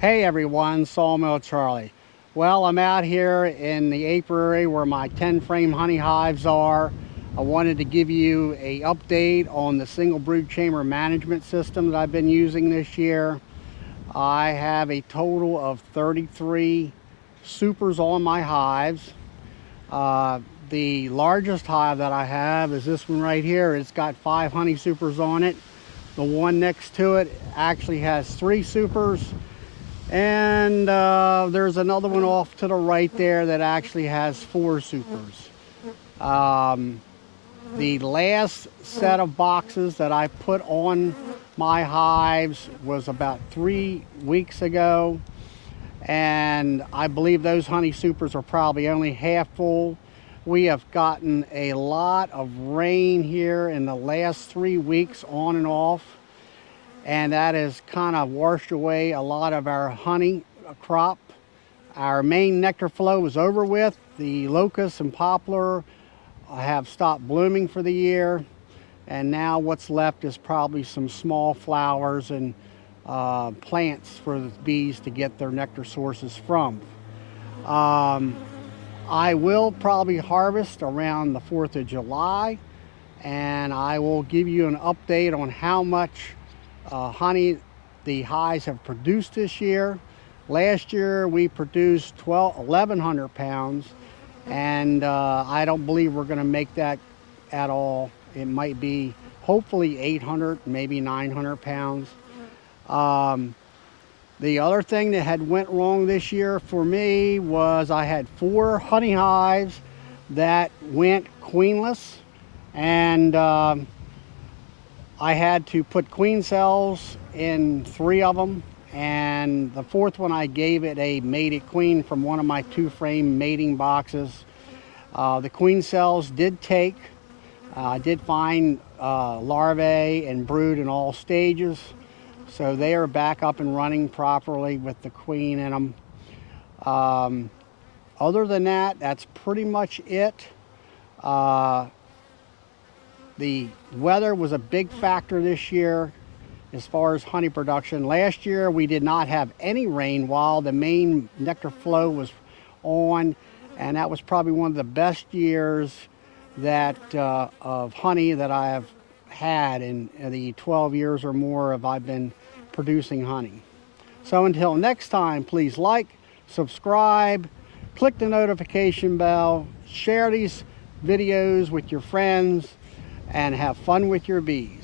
Hey everyone, Sawmill Charlie. Well, I'm out here in the apiary where my 10 frame honey hives are. I wanted to give you a update on the single brood chamber management system that I've been using this year. I have a total of 33 supers on my hives. Uh, the largest hive that I have is this one right here. It's got 5 honey supers on it. The one next to it actually has 3 supers. And there's another one off to the right there that actually has 4 supers. Um, the last set of boxes that I put on my hives was about 3 weeks ago. And I believe those honey supers are probably only half full. We have gotten a lot of rain here in the last 3 weeks on and off, and that has kind of washed away a lot of our honey crop. Our main nectar flow is over with. The locust and poplar have stopped blooming for the year, and now what's left is probably some small flowers and plants for the bees to get their nectar sources from. Um, I will probably harvest around the 4th of July, and I will give you an update on how much honey the hives have produced this year. Last year we produced 1,100 pounds, and I don't believe we're going to make that at all. It might be hopefully 800, maybe 900 pounds. Um, the other thing that had went wrong this year for me was I had 4 honey hives that went queenless, and I had to put queen cells in 3 of them, and the 4th one I gave it a mated queen from one of my 2 frame mating boxes. The queen cells did take. I did find larvae and brood in all stages, so they are back up and running properly with the queen in them. Other than that, that's pretty much it. Uh, The weather was a big factor this year as far as honey production. Last year we did not have any rain while the main nectar flow was on, and that was probably one of the best years that of honey that I have had in the 12 years or more of I've been producing honey. So until next time, please like, subscribe, click the notification bell, share these videos with your friends, and have fun with your bees.